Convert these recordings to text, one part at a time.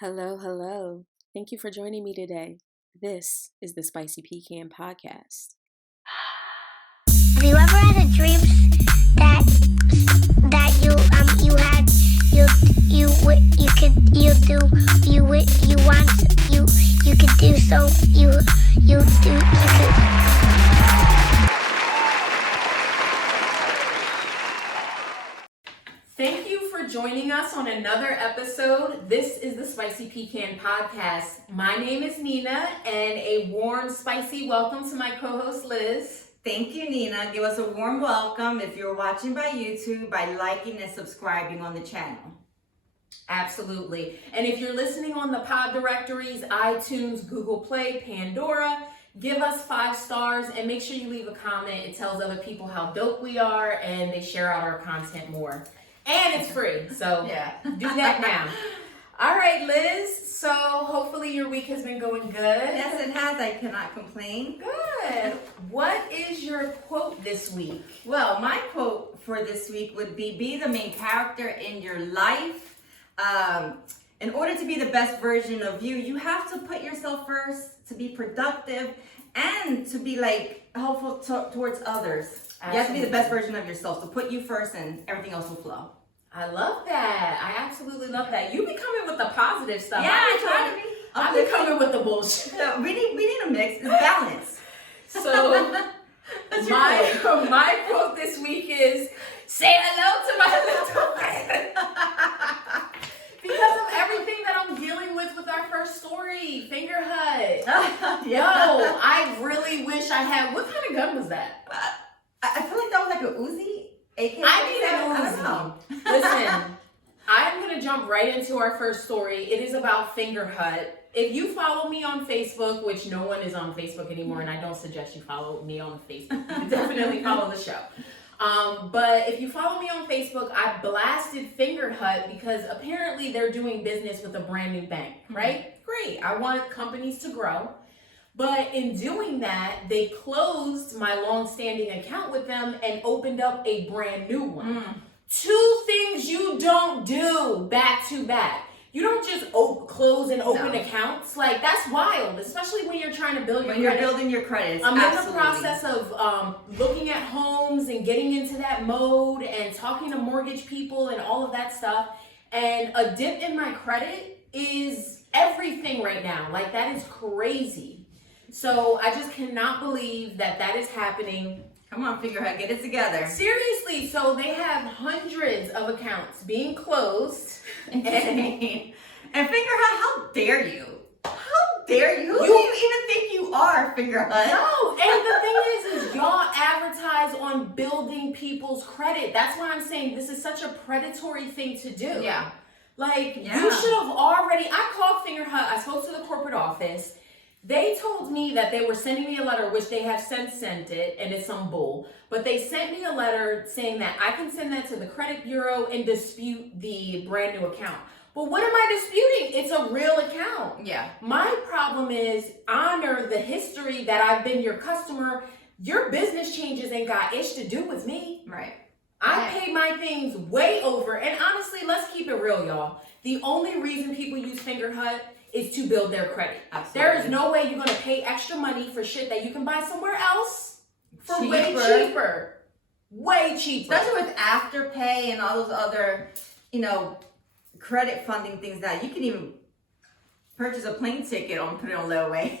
Hello, hello. Thank you for joining me today. This is the Spicy Pecan Podcast. Have you ever had a dream that you could do so you could. Thank you for joining us on another episode. This is the Spicy Pecan Podcast. My name is Nina, and a warm, spicy welcome to my co-host Liz. Thank you, Nina. Give us a warm welcome if you're watching by YouTube by liking and subscribing on the channel. Absolutely. And if you're listening on the pod directories, iTunes, Google Play, Pandora, give us 5 stars and make sure you leave a comment. It tells other people how dope we are and they share out our content more. And it's free, so yeah, do that now. All right, Liz, so hopefully your week has been going good. Yes, it has. I cannot complain. Good. What is your quote this week? Well, my quote for this week would be the main character in your life. In order to be the best version of you, you have to put yourself first, to be productive, and to be helpful towards others. Absolutely. You have to be the best version of yourself. So put you first and everything else will flow. I love that. I absolutely love that. You be coming with the positive stuff. Yeah, I try to be. I be coming with the bullshit. No, we need a mix. It's balance. So my quote this week is, say hello to my little friend. Because of everything that I'm dealing with our first story, Fingerbutt. Yo, I really wish I had. What kind of gun was that? I feel like that was like a Uzi. AK. I need an Uzi. Listen, I'm gonna jump right into our first story. It is about Fingerbutt. If you follow me on Facebook, which no one is on Facebook anymore, and I don't suggest you follow me on Facebook. You definitely follow the show. But if you follow me on Facebook, I blasted Fingerbutt because apparently they're doing business with a brand new bank, right? Great. I want companies to grow. But in doing that, they closed my long-standing account with them and opened up a brand new one. 2 things you don't do back to back. You don't just close and open accounts. Like, that's wild, especially when you're trying to build your credit. When you're building your credit, I'm in the process of looking at homes and getting into that mode and talking to mortgage people and all of that stuff. And a dip in my credit is everything right now. Like, that is crazy. So I just cannot believe that is happening. Come on, Fingerbutt, get it together. Seriously, so they have hundreds of accounts being closed. And Fingerbutt, how dare you? How dare you? Who do you even think you are, Fingerbutt? No, and the thing is y'all advertise on building people's credit. That's why I'm saying this is such a predatory thing to do. Yeah. You should have already, I called Fingerbutt, I spoke to the corporate office. They told me that they were sending me a letter, which they have since sent it, and it's some bull. But they sent me a letter saying that I can send that to the credit bureau and dispute the brand new account. But what am I disputing? It's a real account. Yeah. My problem is honor the history that I've been your customer. Your business changes ain't got ish to do with me. Right. I pay my things way over. And honestly, let's keep it real, y'all. The only reason people use Fingerbutt is to build their credit. Absolutely. There is no way you're going to pay extra money for shit that you can buy somewhere else for way cheaper. Way cheaper. Especially with Afterpay and all those other, credit funding things that you can even purchase a plane ticket and put it on layaway.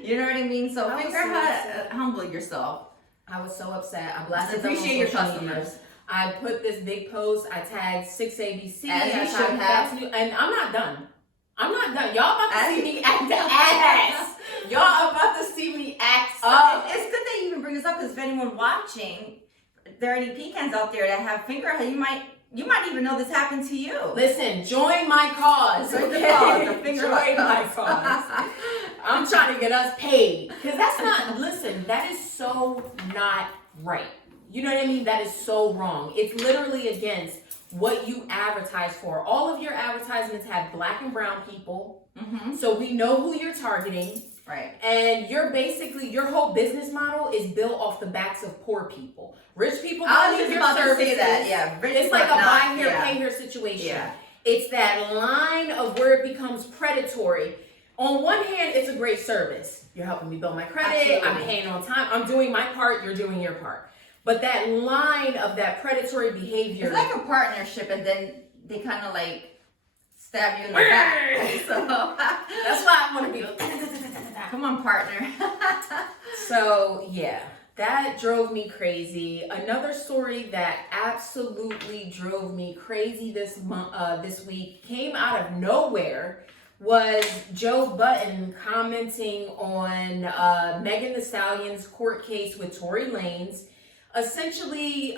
You know what I mean? So Fingerbutt, humble yourself. I was so upset. I blasted them on Appreciate your social customers. media. I put this big post. I tagged 6ABC. As you should have. And I'm not done. Y'all about to see me act the ass. Y'all about to see me act up. It's good that you even bring this up because if anyone watching, if there are any pecans out there that have Fingerbutt, you might even know this happened to you. Listen, join my cause. Join the Okay? cause, the Fingerbutt Join my cause. I'm trying to get us paid. Because that's not, listen, that is so not right. You know what I mean? That is so wrong. It's literally against what you advertise for. All of your advertisements have black and brown people. Mm-hmm. So we know who you're targeting. Right. And your whole business model is built off the backs of poor people. Rich people I don't was need just your about to say services. that. Yeah. Rich It's like a but buy not, here, yeah. pay here situation. Yeah. It's that line of where it becomes predatory. On one hand, it's a great service. You're helping me build my credit. Absolutely. I'm paying on time. I'm doing my part. You're doing your part. But that line of that predatory behavior. It's like a partnership, and then they kind of like stab you in the back. So that's why I want to be like, come on, partner. So yeah, that drove me crazy. Another story that absolutely drove me crazy this week came out of nowhere. Was Joe Budden commenting on Megan Thee Stallion's court case with Tory Lanez, essentially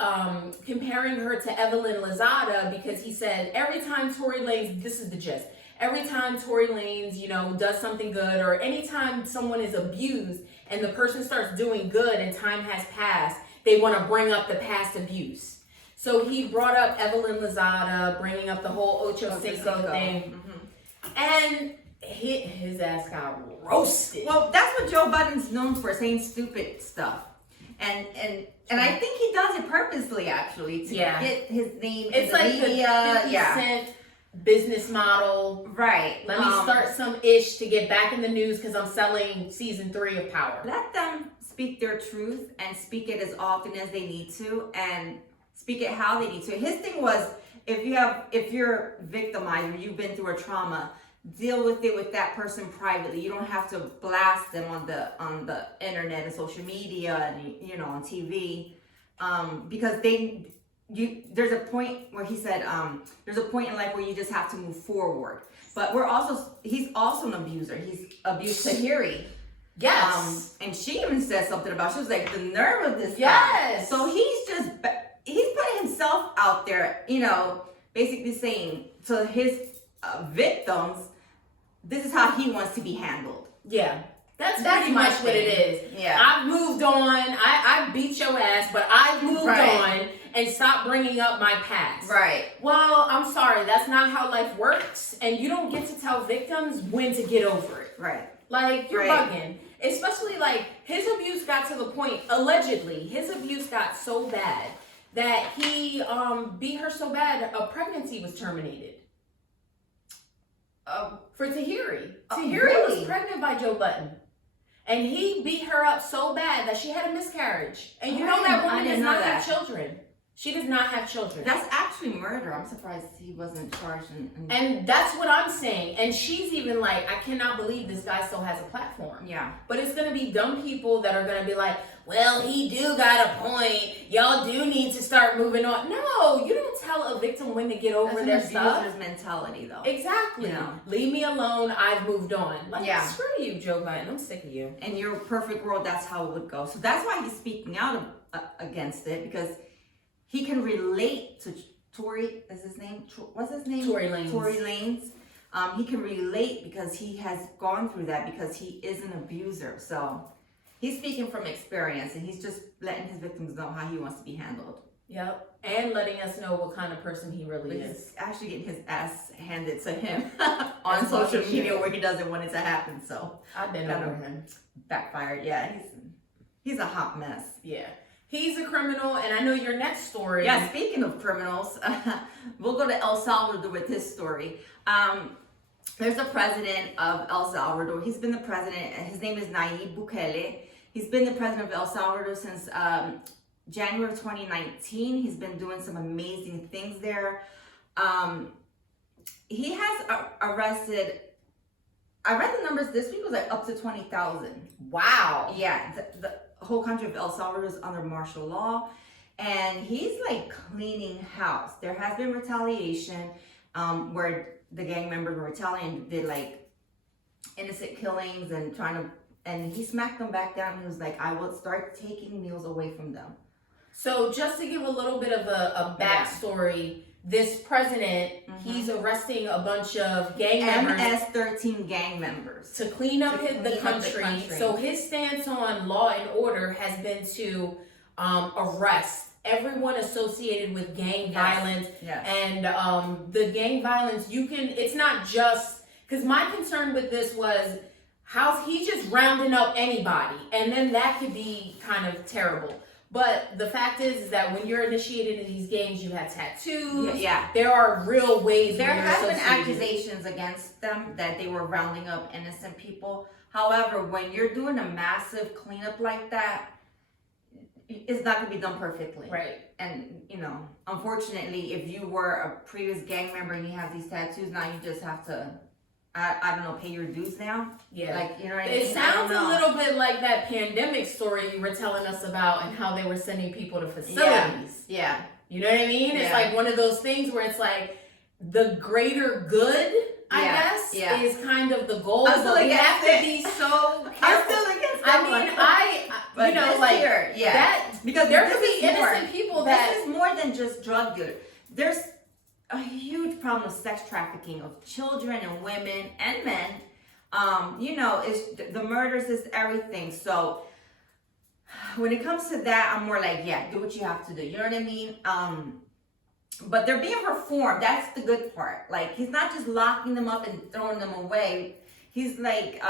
comparing her to Evelyn Lozada, because he said every time Tory Lanez, this is the gist, every time Tory Lanez, does something good, or anytime someone is abused and the person starts doing good and time has passed, they want to bring up the past abuse. So he brought up Evelyn Lozada, bringing up the whole Ocho Cinco thing. Mm-hmm. And his ass got roasted. Well, that's what Joe Budden's known for, saying stupid stuff. And I think he does it purposely, actually, to get his name in the media. It's like the 50 Cent business model. Right. Let me start some ish to get back in the news because I'm selling season 3 of Power. Let them speak their truth and speak it as often as they need to, and speak it how they need to. His thing was, if you're victimized or you've been through a trauma, deal with it with that person privately. You don't have to blast them on the internet and social media and on TV, because there's a point where he said there's a point in life where you just have to move forward. But he's also an abuser. He's abused Tahiri. Yes. And she even said something about, she was like, the nerve of this guy. Yes. So he's putting himself out there, basically saying to his victims, this is how he wants to be handled. Yeah. That's pretty much what it is. Yeah. I've moved on. I beat your ass, but I've moved on and stopped bringing up my past. Right. Well, I'm sorry. That's not how life works. And you don't get to tell victims when to get over it. Right. Like, you're bugging. Especially, like, his abuse got to the point, allegedly, his abuse got so bad that he beat her so bad, a pregnancy was terminated. For Tahiri. Tahiri was pregnant by Joe Budden. And he beat her up so bad that she had a miscarriage. And that woman does not have children. She does not have children. That's actually murder. I'm surprised he wasn't charged. And that's what I'm saying. And she's even like, I cannot believe this guy still has a platform. Yeah. But it's going to be dumb people that are going to be like, well, he do got a point. Y'all do need to start moving on. No, you don't tell a victim when to get over their stuff. That's an abuser's mentality, though. Exactly. Leave me alone. I've moved on. Like, screw you, Joe Biden. I'm sick of you. In your perfect world, that's how it would go. So that's why he's speaking out against it, because he can relate to Tory. Is his name? What's his name? Tory Lanez. Tory Lanez. He can relate because he has gone through that, because he is an abuser. So he's speaking from experience, and he's just letting his victims know how he wants to be handled. Yep. And letting us know what kind of person he really is. He's actually getting his ass handed to him on social media where he doesn't want it to happen. So I've been over him. Backfired. Yeah, he's a hot mess. Yeah. He's a criminal, and I know your next story. Yeah, speaking of criminals, we'll go to El Salvador with this story. There's the president of El Salvador. He's been the president, and his name is Nayib Bukele. He's been the president of El Salvador since January 2019. He's been doing some amazing things there. He has arrested, I read the numbers this week, was like up to 20,000. Wow. Yeah, the whole country of El Salvador is under martial law, and he's like cleaning house. There has been retaliation where the gang members were retaliating, did like innocent killings and he smacked them back down. He was like, I will start taking meals away from them. So just to give a little bit of a backstory, this president, he's arresting a bunch of gang members. MS-13 gang members. To clean up the country. So his stance on law and order has been to arrest everyone associated with gang violence. Yes. And the gang violence, it's not just, because my concern with this was, how's he just rounding up anybody? And then that could be kind of terrible. But the fact is that when you're initiated in these gangs, you have tattoos. Yeah. There are real ways. There where you're has been associated. accusations against them that they were rounding up innocent people. However, when you're doing a massive cleanup like that, it's not going to be done perfectly. Right. And, you know, unfortunately, if you were a previous gang member and you have these tattoos, now you just have to, I don't know, pay your dues now. Yeah. Like, you know what I mean? It sounds a little bit like that pandemic story you were telling us about and how they were sending people to facilities. Yeah. You know what I mean? Yeah. It's like one of those things where it's like the greater good, I guess, is kind of the goal. I'm still but we have against to it. be so careful. I'm still against that. I mean, But you know, this like here, that, because there this could be is more. innocent people that This is more than just drug dealers. There's a huge problem with sex trafficking of children and women and men. You know, it's the murders is everything. So when it comes to that, I'm more like, yeah, do what you have to do. You know what I mean? But they're being reformed. That's the good part. Like, he's not just locking them up and throwing them away. He's like,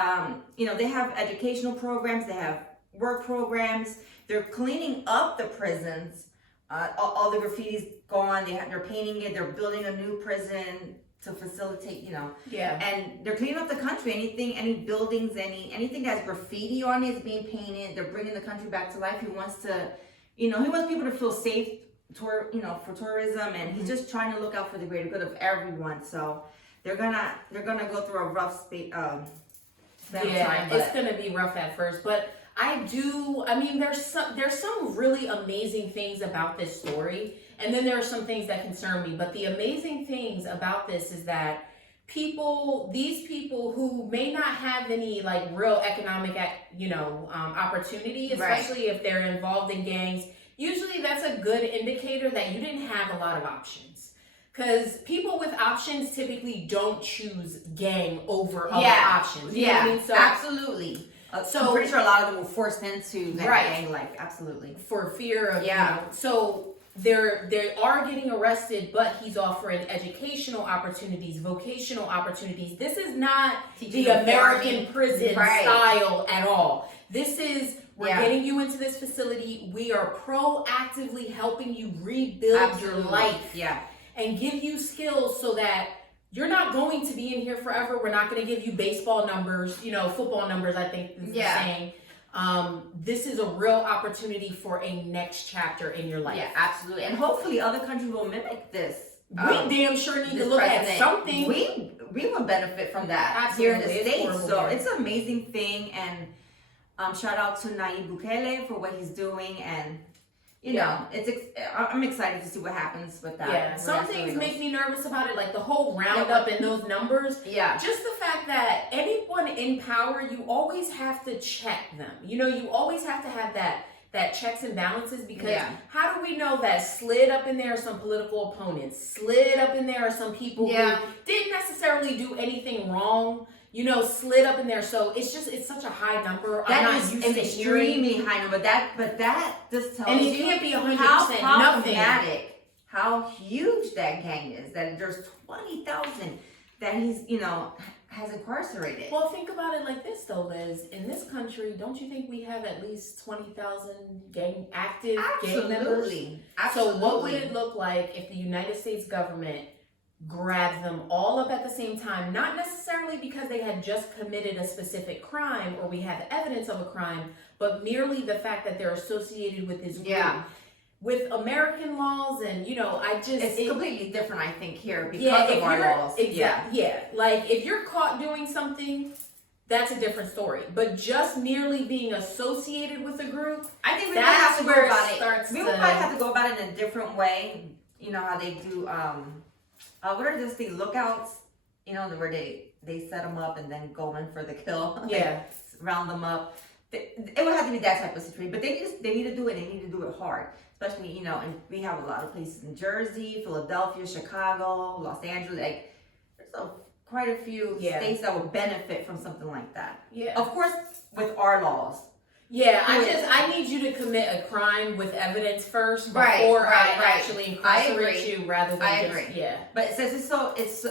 you know, they have educational programs. They have work programs. They're cleaning up the prisons. All the graffiti's gone. They're painting it. They're building a new prison to facilitate, you know. Yeah. And they're cleaning up the country. Any buildings, anything that has graffiti on it is being painted. They're bringing the country back to life. He wants to, you know, he wants people to feel safe, for tourism, and he's just trying to look out for the greater good of everyone. So they're gonna go through a rough time. It's gonna be rough at first, but I mean, there's some really amazing things about this story, and then there are some things that concern me. But the amazing things about this is that these people who may not have any like real economic, opportunity, especially if they're involved in gangs, usually that's a good indicator that you didn't have a lot of options. Because people with options typically don't choose gang over other options. You know what I mean? So, absolutely. So I'm pretty sure a lot of them were forced into that gang life. Absolutely. For fear of, so they are getting arrested, but he's offering educational opportunities, vocational opportunities. This is not the American prison style at all. This is, we're getting you into this facility. We are proactively helping you rebuild your life. Yeah. And give you skills so that you're not going to be in here forever. We're not going to give you baseball numbers, football numbers, I think is the saying. This is a real opportunity for a next chapter in your life. Yeah, absolutely. And hopefully other countries will mimic this. We damn sure need to look at something. We would benefit from that here in the States. So it's an amazing thing. And shout out to Nayib Bukele for what he's doing. And you know, I'm excited to see what happens with that. Yeah, some things make me nervous about it, like the whole roundup and those numbers. Yeah. Just the fact that anyone in power, you always have to check them. You always have to have that checks and balances, because how do we know that slid up in there are some political opponents, slid up in there are some people who didn't necessarily do anything wrong, slid up in there. So it's such a high number. That is an extremely high number. But that just tells you, and it can't be 100% how nothing. How huge that gang is. That there's 20,000 that he's has incarcerated. Well, think about it like this though, Liz. In this country, don't you think we have at least 20,000 active gang members? Absolutely. So what would it look like if the United States government grabbed them all up at the same time, not necessarily because they had just committed a specific crime or we have evidence of a crime, but merely the fact that they're associated with this group. With American laws, and it's completely different, I think, here because of our laws. Like if you're caught doing something, that's a different story. But just merely being associated with a group, I think we might have to go about it. We might have to go about it in a different way. You know how they do. What are those things? Lookouts. Where they set them up and then go in for the kill. Yeah. Round them up. It would have to be that type of situation. But they need to do it. They need to do it hard. Especially, and we have a lot of places in Jersey, Philadelphia, Chicago, Los Angeles. Like, there's quite a few states that would benefit from something like that. Yeah. Of course, with our laws. Yeah, I need you to commit a crime with evidence first before I actually incarcerate you, rather than yeah. But since it's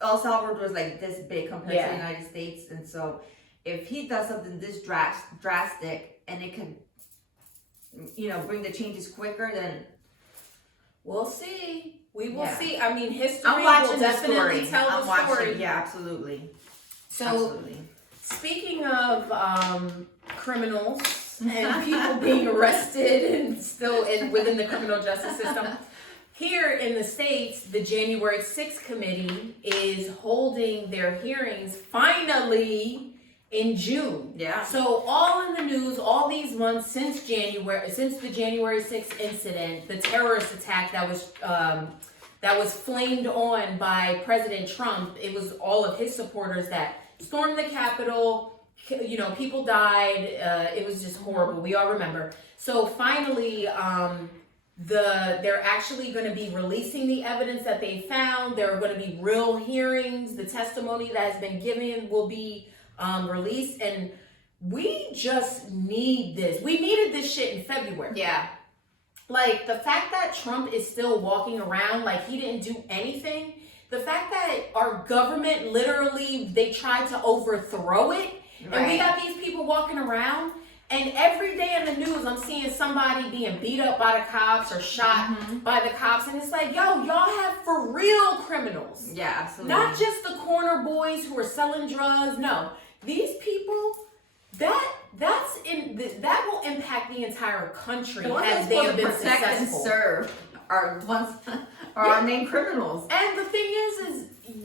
El Salvador is like this big compared to the United States, and so if he does something this drastic, and it could bring the changes quicker, then we'll see. We will Yeah. see. I mean, history I'm watching will the definitely story. tell I'm the story. watching. Yeah, absolutely. So, Absolutely. speaking of criminals and people being arrested and still within the criminal justice system, here in the States, the January 6th committee is holding their hearings finally in June. Yeah. So all in the news, all these months since the January 6th incident, the terrorist attack that was flamed on by President Trump, it was all of his supporters that stormed the Capitol. People died. It was just horrible. We all remember. So finally, they're actually going to be releasing the evidence that they found. There are going to be real hearings. The testimony that has been given will be released, and we just need this. We needed this shit in February. Yeah. Like, the fact that Trump is still walking around like he didn't do anything, the fact that our government literally, they tried to overthrow it, and we got these people walking around, and every day in the news I'm seeing somebody being beat up by the cops or shot by the cops, and it's like, yo, y'all have for real criminals. Yeah, absolutely. Not just the corner boys who are selling drugs. No, these people, that will impact the entire country The ones as that's they have supposed to been protect and successful. serve are our main criminals. And the thing is,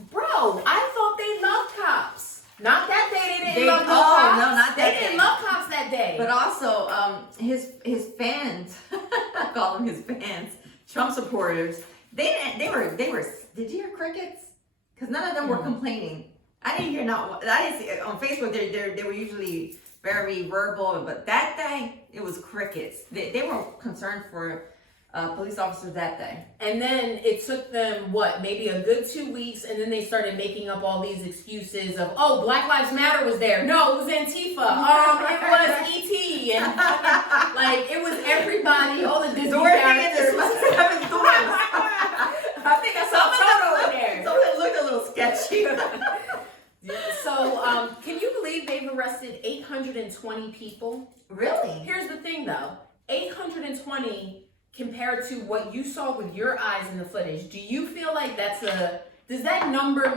bro, I thought they loved cops. Not that day they didn't love cops. No, not that They day. didn't love cops that day. But also, his fans, I call them his fans, Trump supporters. They were. Did you hear crickets? Because none of them were complaining. I didn't hear I didn't see on Facebook. They were usually very verbal, but that day it was crickets. They were concerned for police officers that day. And then it took them, maybe a good 2 weeks, and then they started making up all these excuses of, oh, Black Lives Matter was there. No, it was Antifa. It was E.T. And like, it was everybody, all the Disney characters. I think I saw Toto in there. So it looked a little sketchy. So, can you believe they've arrested 820 people? Really? Here's the thing, though. 820 compared to what you saw with your eyes in the footage, do you feel like does that number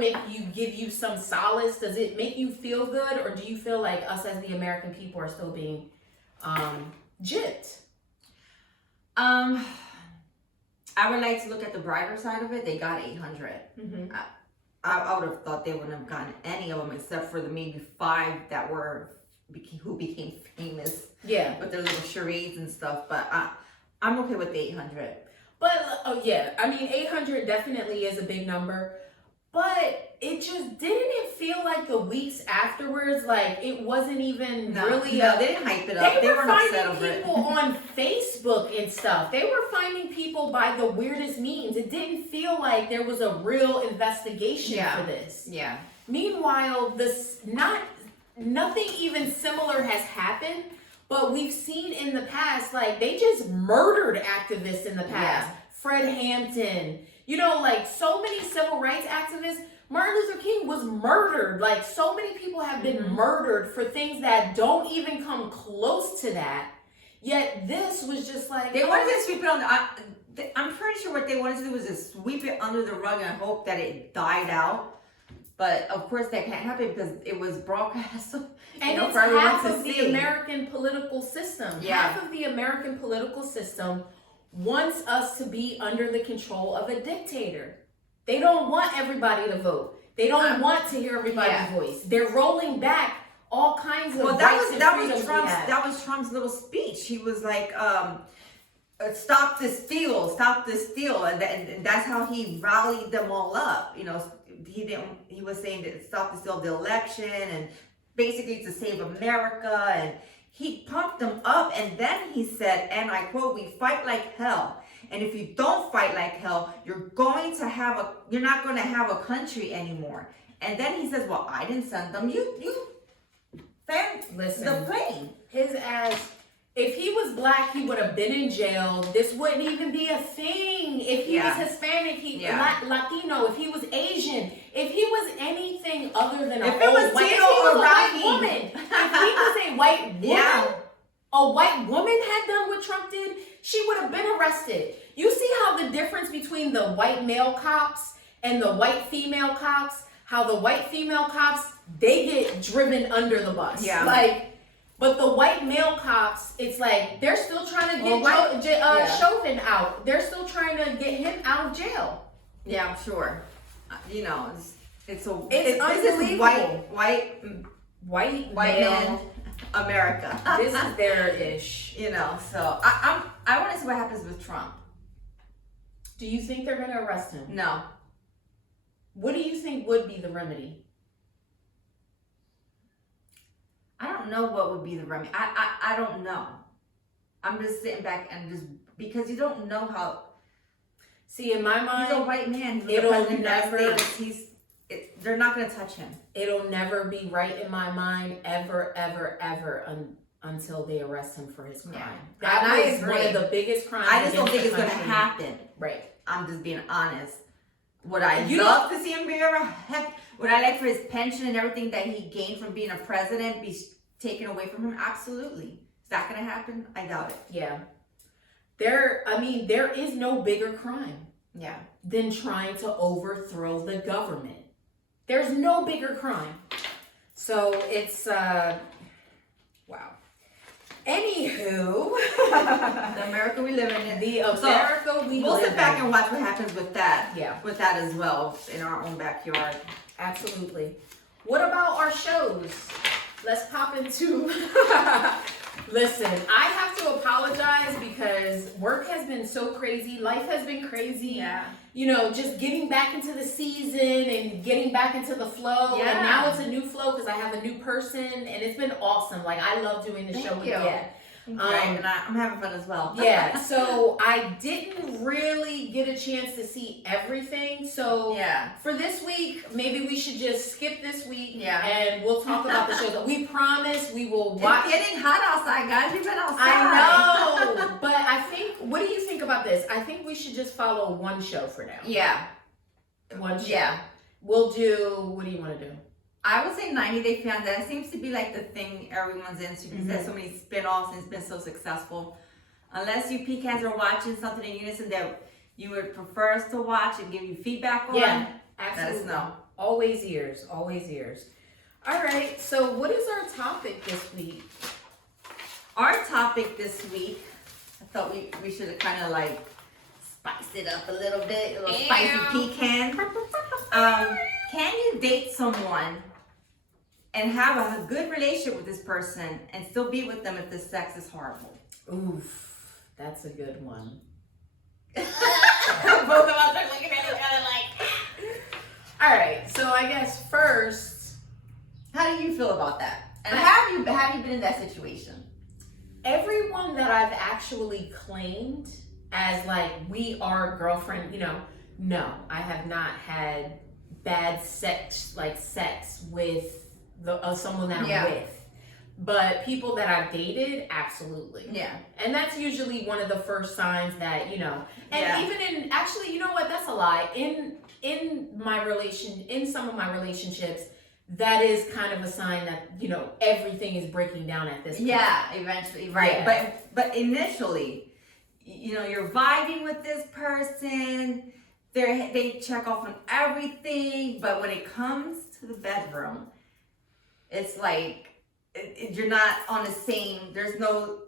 give you some solace? Does it make you feel good? Or do you feel like us as the American people are still being gypped? I would like to look at the brighter side of it. They got 800. Mm-hmm. I would have thought they wouldn't have gotten any of them except for the maybe 5 that who became famous. Yeah. With their little charades and stuff. But I'm okay with the 800. But, 800 definitely is a big number. But didn't it feel like the weeks afterwards, like it wasn't even really... No, they didn't hype it up. They were weren't upset finding over it. people on Facebook and stuff. They were finding people by the weirdest means. It didn't feel like there was a real investigation for this. Yeah. Meanwhile, nothing even similar has happened. But we've seen in the past, like, they just murdered activists in the past. Yeah. Fred Hampton, like so many civil rights activists. Martin Luther King was murdered. Like, so many people have been murdered for things that don't even come close to that. Yet this was just like... They wanted to sweep it on I'm pretty sure what they wanted to do was just sweep it under the rug and hope that it died out. But of course that can't happen because it was broadcast. And it's half of the American political system. Yeah. Half of the American political system wants us to be under the control of a dictator. They don't want everybody to vote. They don't want to hear everybody's voice. They're rolling back all kinds of rights and freedoms we have. That was Trump's little speech. He was like, stop this steal, and that's how he rallied them all up. He was saying that stop the steal of the election and basically to save America, and he pumped them up, and then he said, and I quote, "We fight like hell, and if you don't fight like hell, you're not going to have a country anymore." And then he says, "Well, I didn't send them. You fanned the flame." His ass. If he was black, he would have been in jail. This wouldn't even be a thing. If he was Hispanic, Latino, if he was Asian, if he was anything other than a white woman, if he was a white woman, a white woman had done what Trump did, she would have been arrested. You see how the difference between the white male cops and the white female cops, how the white female cops, they get driven under the bus. Yeah. Like, but the white male cops, it's like, they're still trying to get Chauvin out. They're still trying to get him out of jail. Yeah, I'm sure. You know, it's unbelievable. This is white man America. This is their ish. You know, so I want to see what happens with Trump. Do you think they're going to arrest him? No. What do you think would be the remedy? I don't know what would be the remedy. I don't know. I'm just sitting back and just, because you don't know how. See, in my mind, he's a white man. They're not going to touch him. It'll never be right in my mind, ever, until they arrest him for his crime. Yeah. That was one of the biggest crimes. I just don't think it's going to happen. Right. I'm just being honest. Would I love to see him be arrested? Heck, would I like for his pension and everything that he gained from being a president be taken away from him? Absolutely. Is that going to happen? I doubt it. Yeah. There is no bigger crime. Yeah. Than trying to overthrow the government. There's no bigger crime. So it's wow. Anywho, the America we live in. We'll sit back and watch what happens with that. Yeah. With that as well in our own backyard. Absolutely. What about our shows? Let's pop into Listen, I have to apologize because work has been so crazy. Life has been crazy. Yeah. You know, just getting back into the season and getting back into the flow. Yeah. And now it's a new flow because I have a new person and it's been awesome. Like, I love doing the show again. Right, and I'm having fun as well. Yeah, so I didn't really get a chance to see everything. So yeah, for this week, maybe we should just skip this week. Yeah, and we'll talk about the shows. We promise we will watch. It's getting hot outside, guys. You've been outside. I know, but I think. What do you think about this? I think we should just follow one show for now. Yeah, one show. Yeah, we'll do. What do you want to do? I would say 90 Day Fiancé. That seems to be like the thing everyone's into because there's so many spin-offs and it's been so successful. Unless you pecans are watching something in unison that you would prefer us to watch and give you feedback on. Yeah, absolutely. Let us know. Always ears, always ears. All right, so what is our topic this week? Our topic this week, I thought we should have kind of like spiced it up a little bit, a little spicy pecan. Can you date someone and have a good relationship with this person and still be with them if the sex is horrible? Oof, that's a good one. Both of us are looking at each other like. All right, so I guess first, how do you feel about that? And have you been in that situation? Everyone that I've actually claimed as like we are girlfriend, you know, no, I have not had bad sex with someone that I'm with. But people that I've dated, absolutely. Yeah. And that's usually one of the first signs that, you know, and even in, actually, you know what, that's a lie. In some of my relationships, that is kind of a sign that, you know, everything is breaking down at this point. Yeah, eventually, right. Yeah. But initially, you know, you're vibing with this person, they check off on everything, but when it comes to the bedroom, it's like, you're not on the same, there's no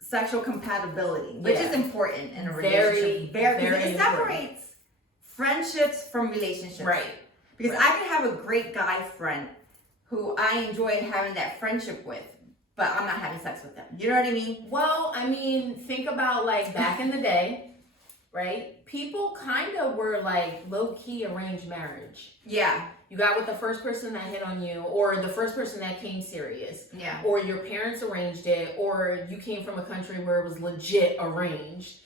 sexual compatibility, which is important in a relationship. Very it separates friendships from relationships. Right. Because I can have a great guy friend who I enjoy having that friendship with, but I'm not having sex with them. You know what I mean? Well, I mean, think about like back in the day, right? People kind of were like low-key arranged marriage. Yeah. You got with the first person that hit on you, or the first person that came serious. Yeah. Or your parents arranged it, or you came from a country where it was legit arranged.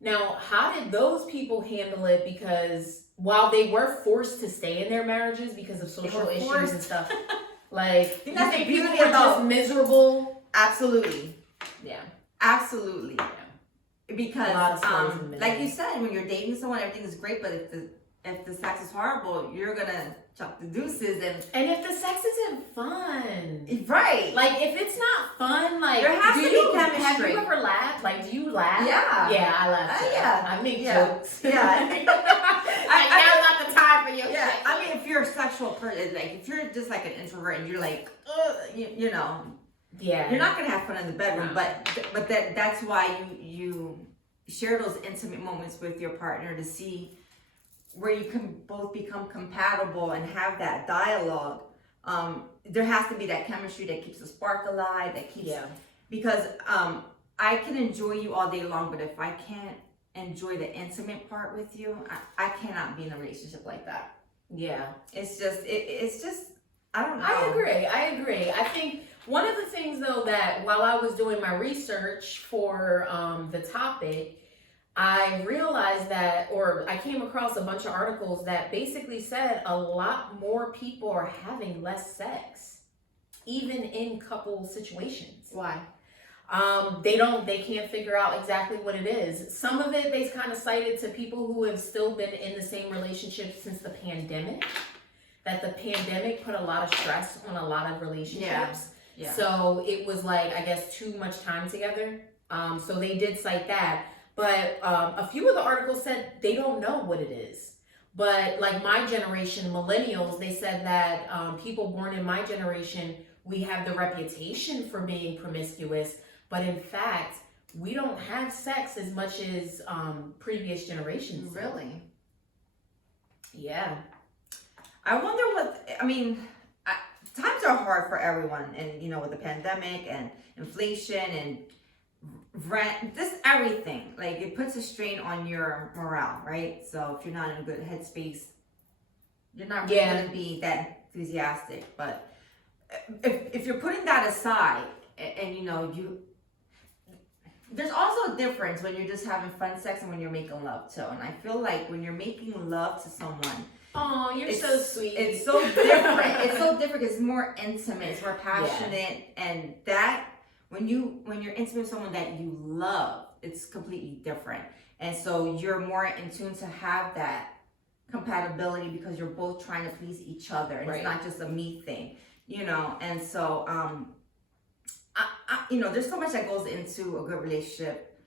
Now, how did those people handle it? Because while they were forced to stay in their marriages because of social issues and stuff, like, you think people were just miserable? Absolutely. Yeah. Absolutely. Yeah. Because, like you said, when you're dating someone, everything is great, but if the sex is horrible, you're gonna chuck the deuces, and if the sex isn't fun, right? Like if it's not fun, like there has to be chemistry. Have you ever laughed? Like, do you laugh? Yeah, I laugh. Yeah, I make jokes. Yeah, Now's not the time for you. Yeah, I mean, if you're a sexual person, like if you're just like an introvert and you're like, you know, yeah, you're not gonna have fun in the bedroom. No. But that's why you share those intimate moments with your partner to see where you can both become compatible and have that dialogue. There has to be that chemistry that keeps the spark alive, that keeps, because I can enjoy you all day long, but if I can't enjoy the intimate part with you, I cannot be in a relationship like that. Yeah. It's just, I don't know. I agree. I think one of the things though that while I was doing my research for the topic, I realized that, or I came across a bunch of articles that basically said a lot more people are having less sex, even in couple situations. Why? They can't figure out exactly what it is. Some of it they kind of cited to people who have still been in the same relationship since the pandemic, that the pandemic put a lot of stress on a lot of relationships. Yeah. So it was like, I guess, too much time together. So they did cite that. But a few of the articles said they don't know what it is. But like my generation, millennials, they said that people born in my generation, we have the reputation for being promiscuous. But in fact, we don't have sex as much as previous generations. Really? Yeah. I wonder times are hard for everyone. And, you know, with the pandemic and inflation and rent, this everything, like it puts a strain on your morale, right? So if you're not in a good headspace, you're not really going to be that enthusiastic. But if you're putting that aside and you know, there's also a difference when you're just having fun sex and when you're making love too. And I feel like when you're making love to someone, oh, you're so sweet. It's so different. It's so different. It's more intimate. It's more passionate, and that when you're intimate with someone that you love, it's completely different. And so you're more in tune to have that compatibility because you're both trying to please each other, and it's not just a me thing, you know. And so, you know, there's so much that goes into a good relationship,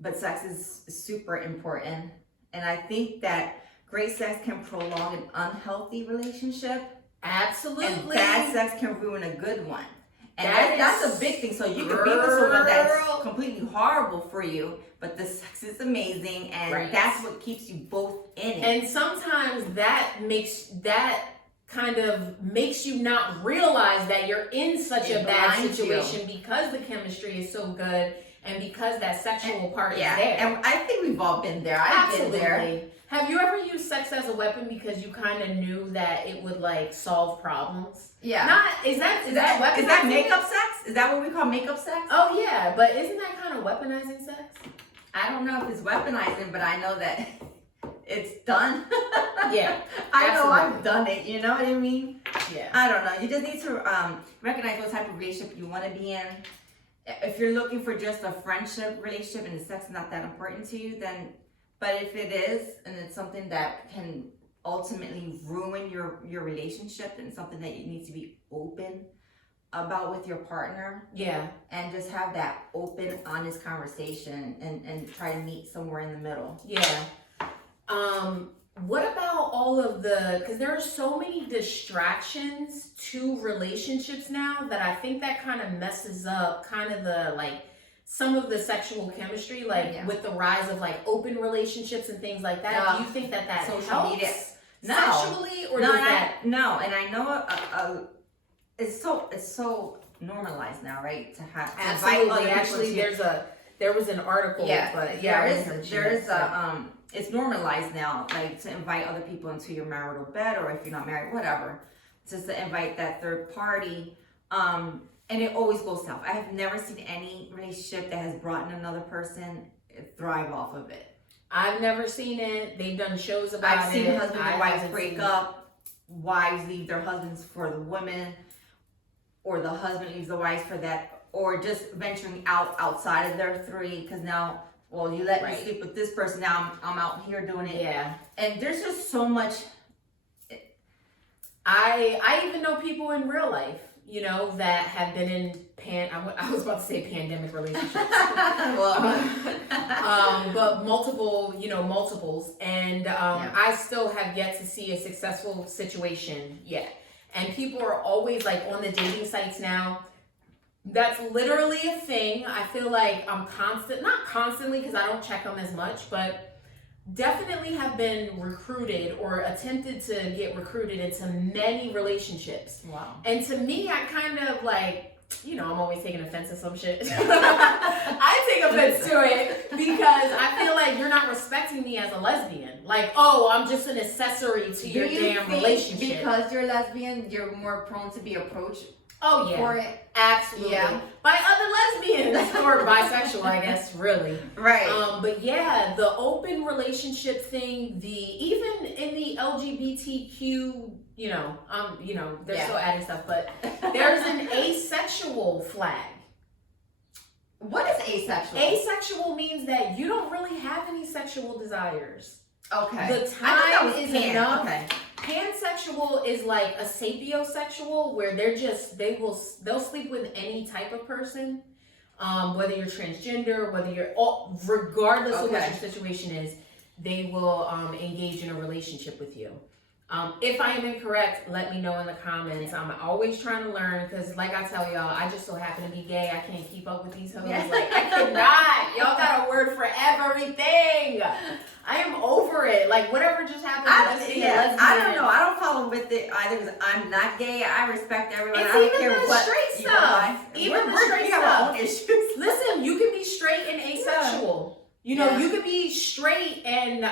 but sex is super important, and I think that great sex can prolong an unhealthy relationship. Absolutely. And bad sex can ruin a good one. And that's a big thing. So you can be with someone that's completely horrible for you, but the sex is amazing, and that's what keeps you both in it. And sometimes that kind of makes you not realize that you're in such a bad situation because the chemistry is so good and because that sexual part is there. And I think we've all been there. I've been there. Have you ever used sex as a weapon because you kind of knew that it would like solve problems? Yeah. Is that makeup sex? Is that what we call makeup sex? Oh yeah, but isn't that kind of weaponizing sex? I don't know if it's weaponizing, but I know that it's done. Yeah. I know I've done it, you know what I mean? Yeah. I don't know. You just need to recognize what type of relationship you want to be in. If you're looking for just a friendship relationship and the sex is not that important to you, then, but if it is, and it's something that can ultimately ruin your relationship and something that you need to be open about with your partner. Yeah. And just have that open, honest conversation and try to meet somewhere in the middle. Yeah. What about all of because there are so many distractions to relationships now that I think that kind of messes up kind of some of the sexual chemistry, with the rise of open relationships and things like that. Do you think that social helps media sexually, or does that? No, and I know it's so normalized now, right? To have absolutely. Actually, there was an article, but there is it's normalized now, to invite other people into your marital bed, or if you're not married, whatever, just to invite that third party. And it always goes south. I have never seen any relationship that has brought in another person thrive off of it. I've never seen it. They've done shows about it. I've seen husband and wives break up, wives leave their husbands for the women, or the husband leaves the wives for that, or just venturing outside of their three, because now, well, you let me sleep with this person, now I'm out here doing it. Yeah. And there's just so much, I even know people in real life, you know, that have been in I was about to say pandemic relationships. But multiples. And I still have yet to see a successful situation yet. And people are always like on the dating sites now. That's literally a thing. I feel like I'm not constantly because I don't check them as much, but definitely have been recruited or attempted to get recruited into many relationships. Wow. And to me, I kind of like, you know, I'm always taking offense to some shit. I take offense to it because I feel like you're not respecting me as a lesbian. Like, oh, I'm just an accessory to your damn relationship. Because you're lesbian, you're more prone to be approached. Oh yeah, for it. Absolutely. Yeah. By other lesbians or bisexual, I guess, really. Right. But yeah, the open relationship thing, even in the LGBTQ, they're still adding stuff, but there's an asexual flag. What is asexual? Asexual means that you don't really have any sexual desires. Okay. The time is enough. Okay. Pansexual is like a sapiosexual where they'll sleep with any type of person, whether you're transgender, regardless of what your situation is, they will engage in a relationship with you. If I am incorrect, let me know in the comments. I'm always trying to learn because, like I tell y'all, I just so happen to be gay. I can't keep up with these hoes. Like, I cannot. Y'all got a word for everything. I am over it. Like, whatever just happened. I don't know. I don't follow with it either because I'm not gay. I respect everyone. It's I don't even care the what straight stuff. Even the straight we have stuff. our own issues. Listen, you can be straight and asexual. You know, you could be straight and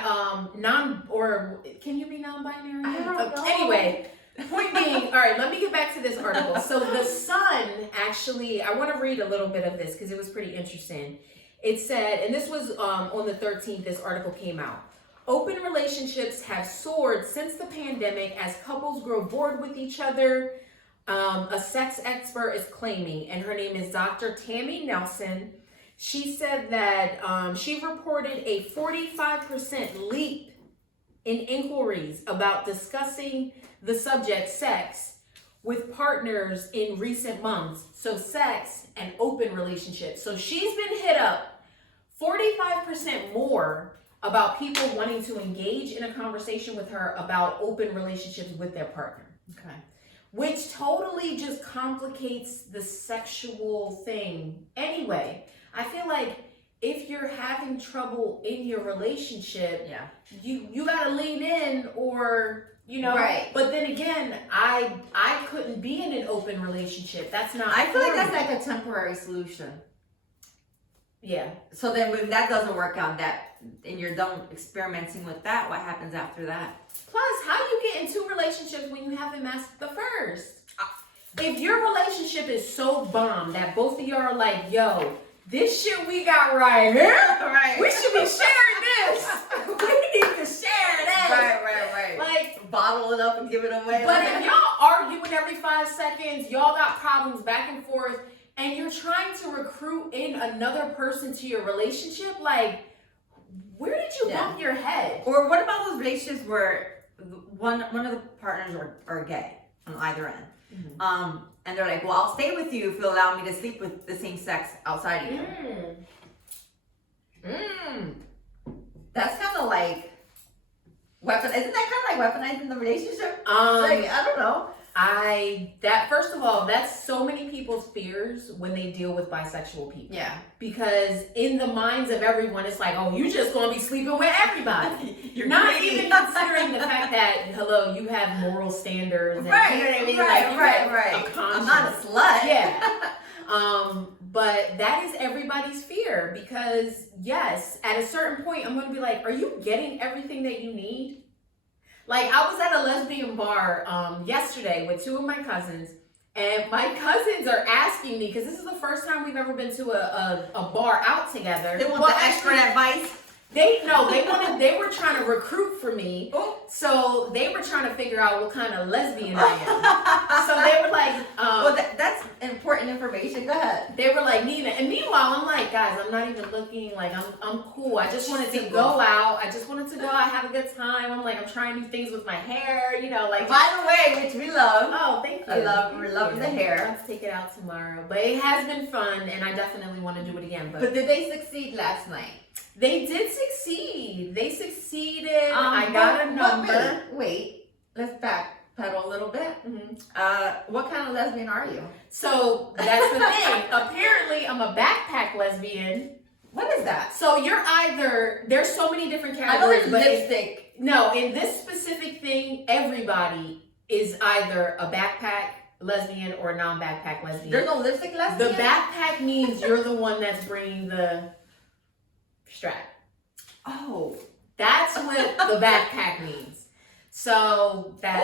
can you be non-binary? I don't know. Anyway, point being, all right, let me get back to this article. So the Sun, actually, I want to read a little bit of this because it was pretty interesting. It said, and this was on the 13th, this article came out. Open relationships have soared since the pandemic as couples grow bored with each other. A sex expert is claiming, and her name is Dr. Tammy Nelson. She said that she reported a 45% leap in inquiries about discussing the subject sex with partners in recent months. So sex and open relationships. So she's been hit up 45% more about people wanting to engage in a conversation with her about open relationships with their partner. Okay. Which totally just complicates the sexual thing anyway. I feel like if you're having trouble in your relationship, you gotta lean in or, right. But then again, I couldn't be in an open relationship. That's not I feel like that's like a temporary solution. Yeah. So then when that doesn't work out and you're done experimenting with that, what happens after that? Plus, how do you get into relationships when you haven't mastered the first? If your relationship is so bomb that both of y'all are like, yo, this shit we got right here, right. We should be sharing this. We need to share this. Right. Like, bottle it up and give it away. But if y'all arguing every 5 seconds, y'all got problems back and forth, and you're trying to recruit in another person to your relationship, like, where did you bump your head? Or what about those relationships where one of the partners are gay on either end? Mm-hmm. And they're like, well, I'll stay with you if you allow me to sleep with the same sex outside of you. That's kind of like isn't that kind of like weaponizing the relationship? Like, I don't know. First of all, that's so many people's fears when they deal with bisexual people. Yeah. Because in the minds of everyone, it's like, oh, you just gonna be sleeping with everybody. You're not even considering the fact that, you have moral standards. And, right, you know what I mean? Right. I'm not a slut. Yeah. But that is everybody's fear because, yes, at a certain point, I'm gonna be like, are you getting everything that you need? Like, I was at a lesbian bar yesterday with 2 of my cousins, and my cousins are asking me, because this is the first time we've ever been to a bar out together. They want the expert advice? They were trying to recruit for me. Oh. So they were trying to figure out what kind of lesbian I am. So they were like, well, that's important information. Go ahead. They were like, Nina. And meanwhile, I'm like, guys, I'm not even looking. Like, I'm cool. I just wanted to go out. Have a good time. I'm like, I'm trying new things with my hair. You know, like. By the way, which we love. Oh, thank you. We're loving the hair. Let's take it out tomorrow. But it has been fun, and I definitely want to do it again. But did they succeed last night? They did succeed. They succeeded. I got a number. Wait. Let's backpedal a little bit. Mm-hmm. What kind of lesbian are you? So that's the thing. Apparently, I'm a backpack lesbian. What is that? So you're either, there's so many different I know categories. it's But lipstick. in this specific thing, everybody is either a backpack lesbian or a non-backpack lesbian. There's no lipstick lesbian? The backpack means you're the one that's bringing the strap. Oh. That's what the backpack means. So that,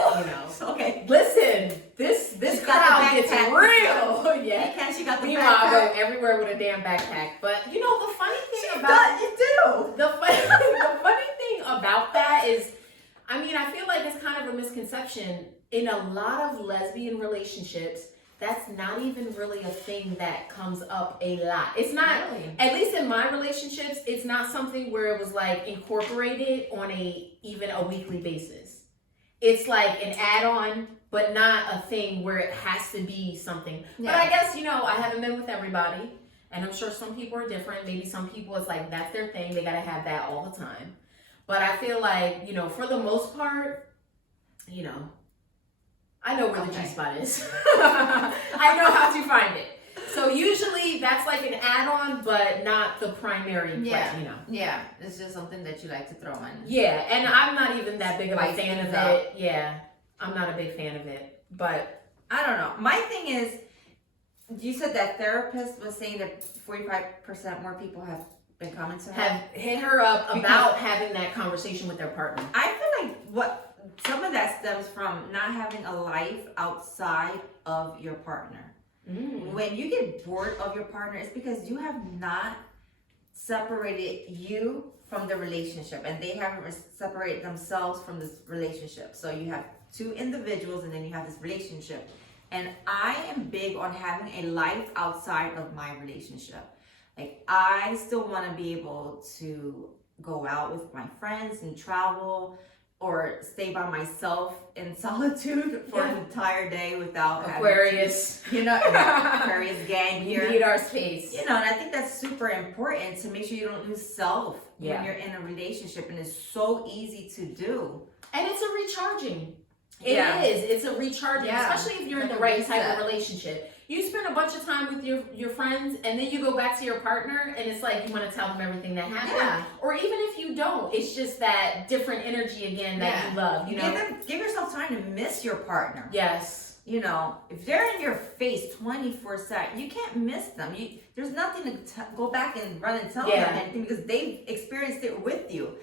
Okay. Listen, this crowd gets real. Yeah. Because she got the Meanwhile, I backpack. go everywhere with a damn backpack. But the funny thing You do. the funny thing about that is, I mean, I feel like it's kind of a misconception. In a lot of lesbian relationships, that's not even really a thing that comes up a lot. It's not, Really? at least in my relationships, it's not something where it was like incorporated on even a weekly basis. It's like an add-on, but not a thing where it has to be something. Yeah. But I guess, I haven't been with everybody, and I'm sure some people are different. Maybe some people, it's like, that's their thing. They got to have that all the time. But I feel like, for the most part, I know where the G-spot is. I know how to find it. So usually that's like an add-on, but not the primary play, Yeah, it's just something that you like to throw in. Yeah, and I'm not even that big of a Spice fan of things up. it. Yeah, I'm not a big fan of it. But I don't know. My thing is, you said that therapist was saying that 45% more people have been coming to her. have hit her up about having that conversation with their partner. I feel like some of that stems from not having a life outside of your partner. When you get bored of your partner, it's because you have not separated you from the relationship, and they haven't separated themselves from this relationship. So you have two individuals, and then you have this relationship. And I am big on having a life outside of my relationship. Like, I still want to be able to go out with my friends and travel, or stay by myself in solitude for an entire day without Aquarius. Aquarius gang here. We need our space. And I think that's super important to make sure you don't lose self Yeah. when you're in a relationship, and it's so easy to do. And it's a recharging. It Yeah. is. It's a recharging, Yeah. especially if you're in Like the a right type reset. of relationship. You spend a bunch of time with your friends, and then you go back to your partner, and it's like you want to tell them everything that happened. Yeah. Or even if you don't, it's just that different energy again that you love. Give yourself time to miss your partner. Yes. If they're in your face 24/7, you can't miss them. There's nothing to go back and run and tell them anything, because they've experienced it with you.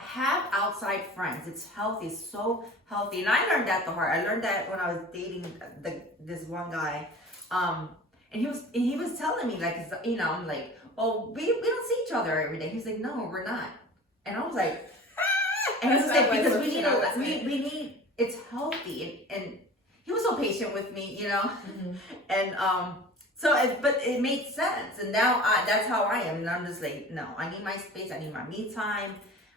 Have outside friends. It's healthy, so healthy. And I learned that the hard. I learned that when I was dating this one guy, and he was telling me, like, I'm like, oh, we don't see each other every day. He's like, no, we're not. And I was like, and he was like, because we need, it's healthy, and he was so patient with me, Mm-hmm. and but it made sense, and now that's how I am, and I'm just like, no, I need my space, I need my me time,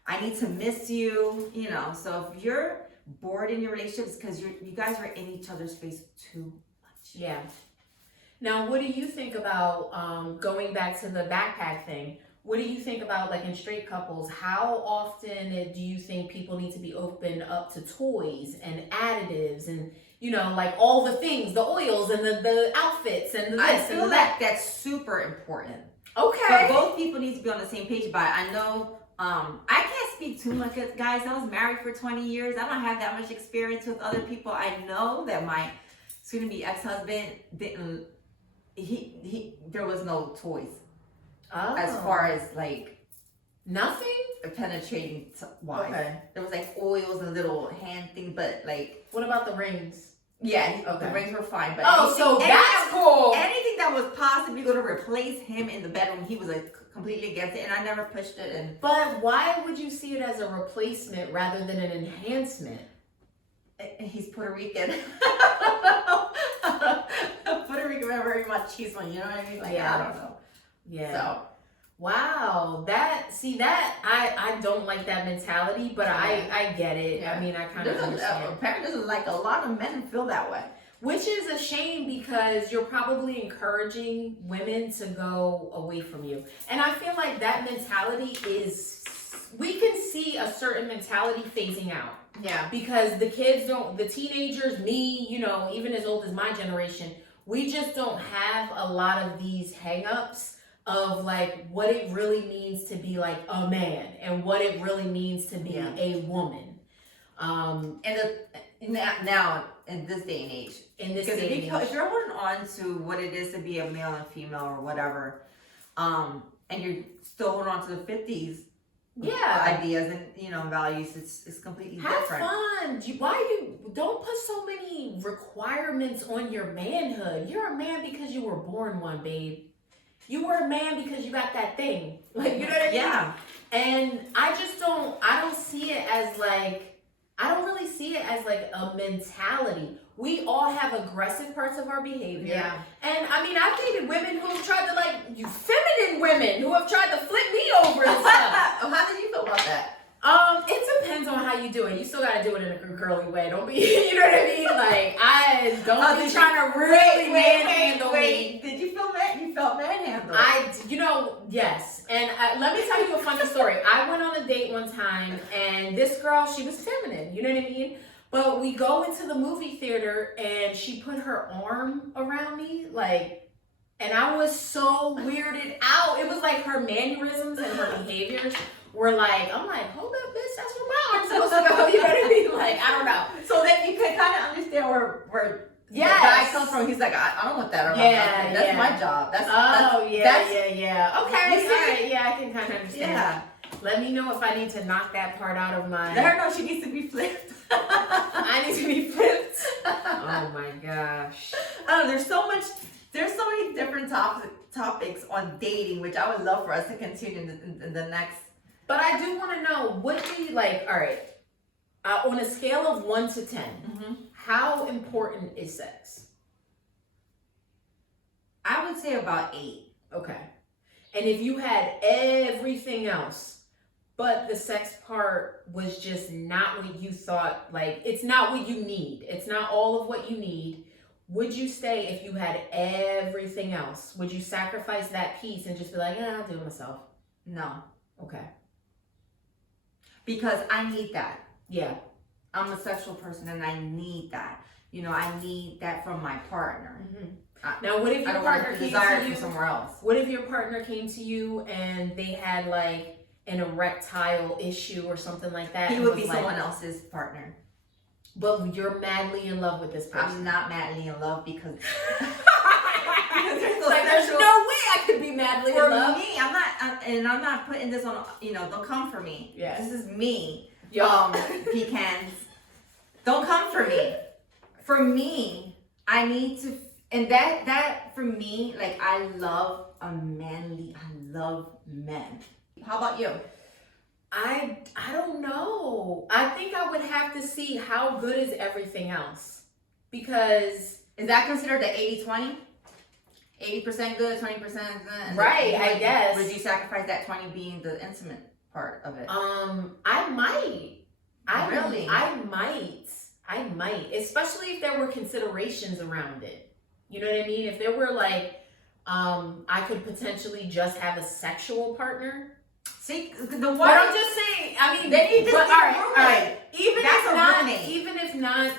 I need to miss you, So if you're bored in your relationships, because you guys are in each other's face too much. Yeah. Now, what do you think about going back to the backpack thing? What do you think about, like, in straight couples? How often do you think people need to be open up to toys and additives and, like all the things, the oils and the outfits and the this I and feel the like that? that's super important. Okay. But both people need to be on the same page. But I know I can't speak too much, guys. I was married for 20 years. I don't have that much experience with other people. I know that my soon-to-be ex-husband didn't. There was no toys as far as like nothing penetrating wise. Okay. There was like oils and little hand things, but like What about the rings? yeah, Okay. the rings were fine. But So that's cool. Anything that was possibly going to replace him in the bedroom, he was like completely against it, and I never pushed it. And But why would you see it as a replacement rather than an enhancement? he's Puerto Rican. Puerto Rican very much. machismo, you know what I mean? Like, Yeah. I don't know. Yeah. So, Wow, I don't like that mentality, but I get it. Yeah. I mean, I kind of understand. Apparently, there's like a lot of men feel that way. Which is a shame because you're probably encouraging women to go away from you. And I feel like that mentality we can see a certain mentality phasing out. Yeah. Because the teenagers, me, even as old as my generation, we just don't have a lot of these hang-ups of like what it really means to be like a man and what it really means to be a woman. Now in this day and age, if you're holding on to what it is to be a male and female or whatever, and you're still holding on to the 50s ideas and values, it's completely different. Have fun. Don't put so many requirements on your manhood. You're a man because you were born one, babe. You were a man because you got that thing. Like, you know what I mean? Yeah. And I don't see it as like, I don't really see it as like a mentality. We all have aggressive parts of our behavior. Yeah. And I mean, I've dated women who have tried to feminine women who have tried to flip me over and stuff. How did you feel about that? It depends on how you do it. You still gotta do it in a girly way. Don't be, you know what I mean? Like, I don't be trying to really manhandle me. Did you feel you felt manhandled? Yes. And let me tell you a funny story. I went on a date one time, and this girl, she was feminine. You know what I mean? But we go into the movie theater, and she put her arm around me, and I was so weirded out. It was like her mannerisms and her behaviors were like, I'm like, hold up, bitch, that's where my arm's supposed to go. You know what I mean? Like, I don't know. So then you could kind of understand where the guy comes from. He's like, I don't want that around. Yeah, that's my job. Okay, all right, yeah, I can kind of understand. Yeah. Let me know if I need to knock that part out of my... Let her know she needs to be flipped. I need to be flipped. Oh my gosh. Oh, there's so many different topics on dating, which I would love for us to continue in the next. But I do want to know, what do you like? All right, on a scale of 1 to 10, how important is sex? I would say about 8. Okay. And if you had everything else, but the sex part was just not what you thought, like, it's not what you need. It's not all of what you need. Would you stay if you had everything else? Would you sacrifice that piece and just be like, I'll do it myself? No. Okay. Because I need that. Yeah. I'm a sexual person and I need that. I need that from my partner. Now, what if your partner came to you somewhere else? What if your partner came to you and they had like an erectile issue or something like that? He would be someone else's partner. But you're madly in love with this person. I'm not madly in love because there's no way I could be madly in love. For me, I'm not putting this on. Don't come for me. Yeah. This is me. Pecans. Don't come for me. For me, I need to, and that for me, like, I love men. How about you? I don't know. I think I would have to see how good is everything else. Because... Is that considered the 80-20? 80% good, 20% good? Right, I guess. Would you sacrifice that 20 being the intimate part of it? I might. Really? I might. Especially if there were considerations around it. You know what I mean? If there were like, I could potentially just have a sexual partner. See, but I'm just saying. I mean, then you just all right. Even if not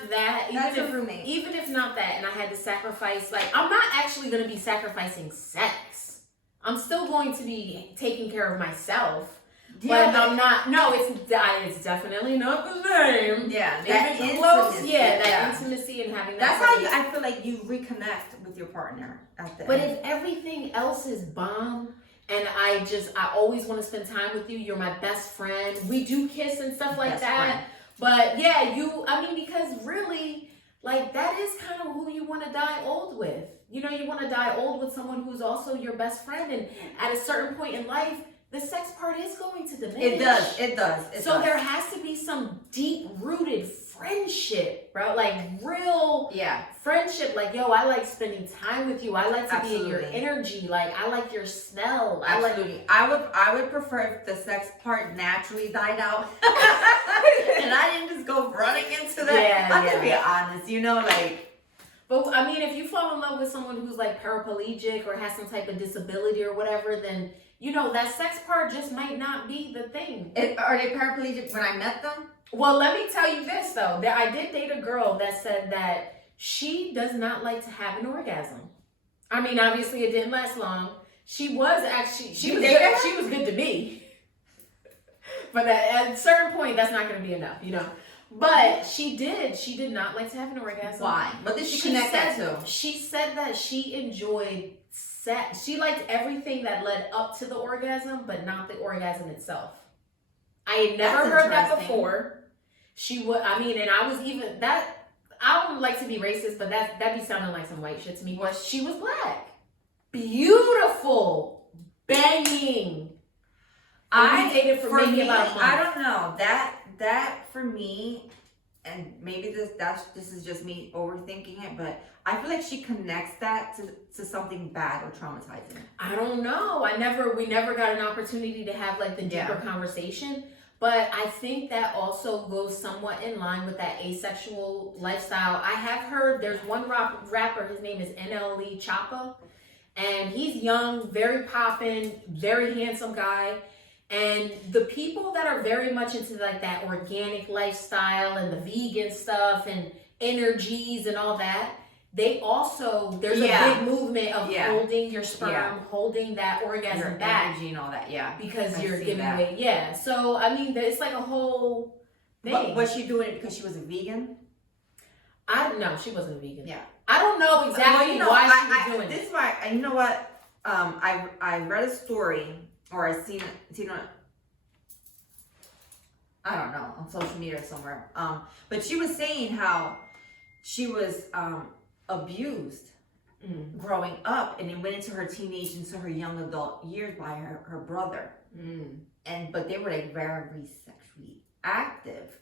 that, and I had to sacrifice, like, I'm not actually going to be sacrificing sex. I'm still going to be taking care of myself. Yeah, but I'm not. No, it's definitely not the same. Yeah, that intimacy. Yeah, that intimacy and having that. That's how I feel like you reconnect with your partner at the But end. if everything else is bomb, and I always want to spend time with you. You're my best friend. We do kiss and stuff like that. Friend. But yeah, because really, like, that is kind of who you want to die old with. You want to die old with someone who's also your best friend. And at a certain point in life, the sex part is going to diminish. It does. So there has to be some deep-rooted friendship, bro. Like, real friendship. Like, yo, I like spending time with you. I like to be in your Absolutely. energy. Like, I like your smell. Absolutely. I would prefer if the sex part naturally died out. And I didn't just go running into that. Yeah, I'm gonna be honest, you know, like. But I mean, if you fall in love with someone who's like paraplegic or has some type of disability or whatever, then you know that sex part just might not be the thing. Are they paraplegic when I met them? Well, let me tell you this though. That I did date a girl that said that she does not like to have an orgasm. I mean, obviously it didn't last long. She was good to me. But at a certain point, that's not going to be enough, you know. But she did not like to have an orgasm. Why? What did she connect that to? She said that she enjoyed sex. She liked everything that led up to the orgasm, but not the orgasm itself. I had never heard that before. She would, I mean, and I was even, that, I don't like to be racist, but that be sounding like some white shit to me. But she was black. Beautiful. Banging. I dated for maybe about a month. I don't know. That for me, and maybe this is just me overthinking it, but I feel like she connects that to something bad or traumatizing. I don't know. We never got an opportunity to have like the deeper conversation. But I think that also goes somewhat in line with that asexual lifestyle. I have heard there's one rapper, his name is NLE Choppa, and he's young, very poppin', very handsome guy. And the people that are very much into like that organic lifestyle and the vegan stuff and energies and all that, they also, there's a big movement of holding your sperm, holding that orgasm your back. Energy and all that, because you're giving away, So, I mean, it's like a whole thing. But was she doing it because she was a vegan? No, she wasn't a vegan. Yeah. I don't know exactly why she was doing this it. is why, you know what? I read a story, or I seen it, I don't know, on social media somewhere. But she was saying how she was abused growing up, and it went into her teenage, into her young adult years by her brother. But they were like very sexually active,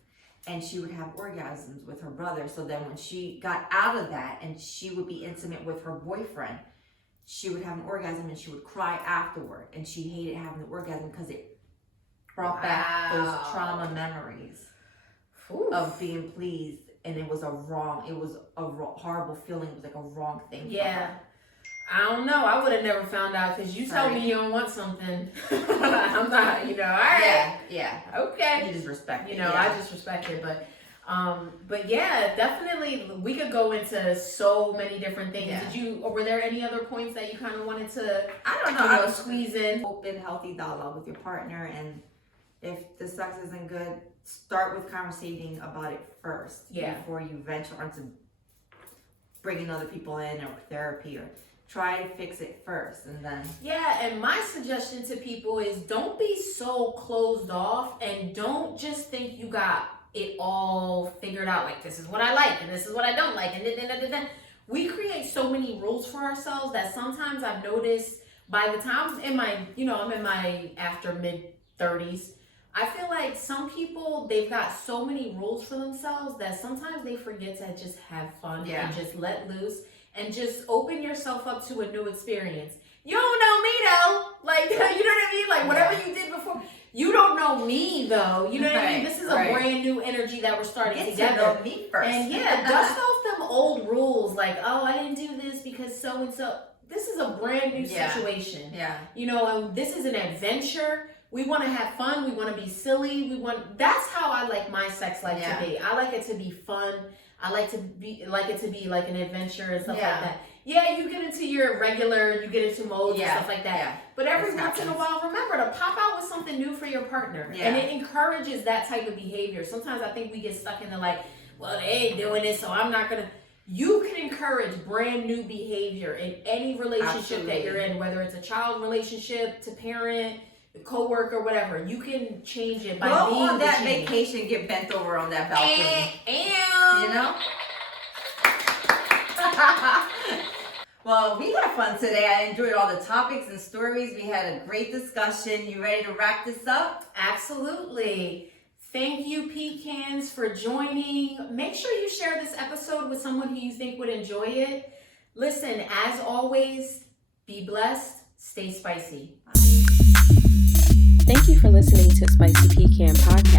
and she would have orgasms with her brother. So then when she got out of that and she would be intimate with her boyfriend, she would have an orgasm and she would cry afterward, and she hated having the orgasm because it brought back those trauma memories of being pleased, and it was a horrible feeling. It was like a wrong thing. Yeah. I don't know. I would have never found out, because you tell me you don't want something. I'm not, all right. Yeah. Okay. You just respect it. I just respect it. But yeah, definitely we could go into so many different things. Yeah. Were there any other points that you kind of wanted to, I don't know, squeeze in? Open, healthy dialogue with your partner, and if the sex isn't good, start with conversating about it first before you venture onto bringing other people in or therapy, or try to fix it first, and then and my suggestion to people is don't be so closed off, and don't just think you got it all figured out, like this is what I like and this is what I don't like, and then we create so many rules for ourselves that sometimes I've noticed by the time I'm in my after mid-30s, I feel like some people, they've got so many rules for themselves that sometimes they forget to just have fun and just let loose and just open yourself up to a new experience. You don't know me though. Like, you know what I mean? Like, whatever you did before, you don't know me though. You know what I mean? This is a brand new energy that we're starting together. To know me first. And dust off them old rules. Like, oh, I didn't do this because so-and-so. This is a brand new situation. Yeah. And this is an adventure. We want to have fun. We want to be silly. That's how I like my sex life to be. I like it to be fun. I like it to be like an adventure and stuff like that. Yeah, you get into your regular, you get into modes and stuff like that. Yeah. But every once in a while, remember to pop out with something new for your partner. Yeah. And it encourages that type of behavior. Sometimes I think we get stuck in the like, well, they ain't doing this, so I'm not going to. You can encourage brand new behavior in any relationship that you're in, whether it's a child relationship, to parent, co-worker, whatever. You can change it by being on that vacation, get bent over on that balcony. Well, we had fun today. I enjoyed all the topics and stories. We had a great discussion. You ready to wrap this up? Absolutely. Thank you, Pecans, for joining. Make sure you share this episode with someone who you think would enjoy it. Listen, as always, be blessed, stay spicy. Thank you for listening to Spicy Pecan Podcast.